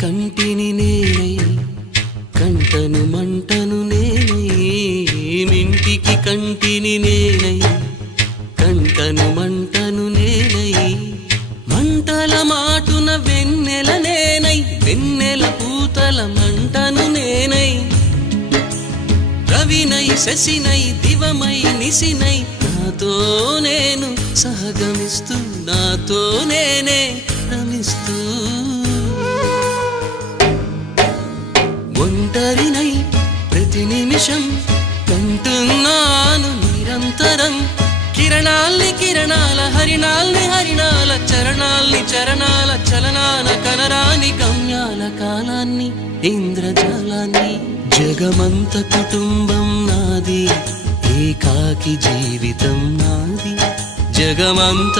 కంటిని నేనై కంటను మంటను నేనై మింటికి కంటిని నేనై కంటను మంటను నేనై మంటల మాటున వెన్నెల నేనై వెన్నెల పూతల మంటను నేనై రవినై శశినై దివమై నిశినై నాతో నేను సహగమిస్తూ నాతో నేనే రమిస్తూ ఒంటరినై ప్రతి నిమిషం కంటున్నాను నిరంతరం కిరణాల్ని కిరణాల హరిణాల్ని హరిణాల చరణాల్ని చరణాల చలనాన కనరాని గమ్యాల కాలాన్ని ఇంద్రజాలాన్ని జగమంత కుటుంబం నాది ఏకాకి జీవితం నాది జగమంత